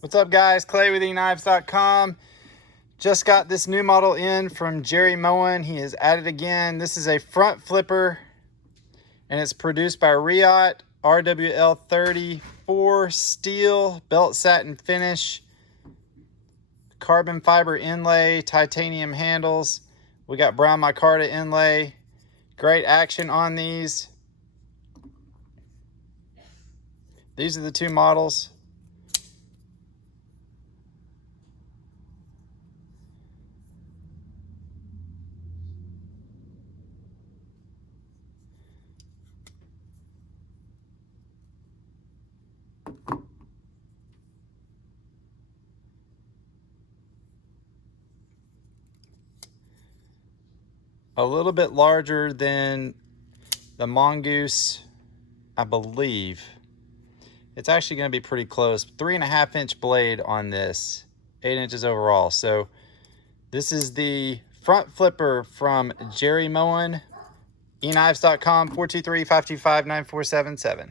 What's up, guys? Clay with EKNIVES.com. Just got this new model in from Jerry Moen. He has added again. This is a front flipper, and it's produced by Reate, RWL 34 steel, belt satin finish, carbon fiber inlay, titanium handles. We got brown micarta inlay. Great action on these. These are the two models. A little bit larger than the Mongoose, I believe. It's actually going to be pretty close. 3.5 inch blade on this, 8 inches overall. So this is the front flipper from Jerry Moen. EKNIVES.com, 423-525-9477.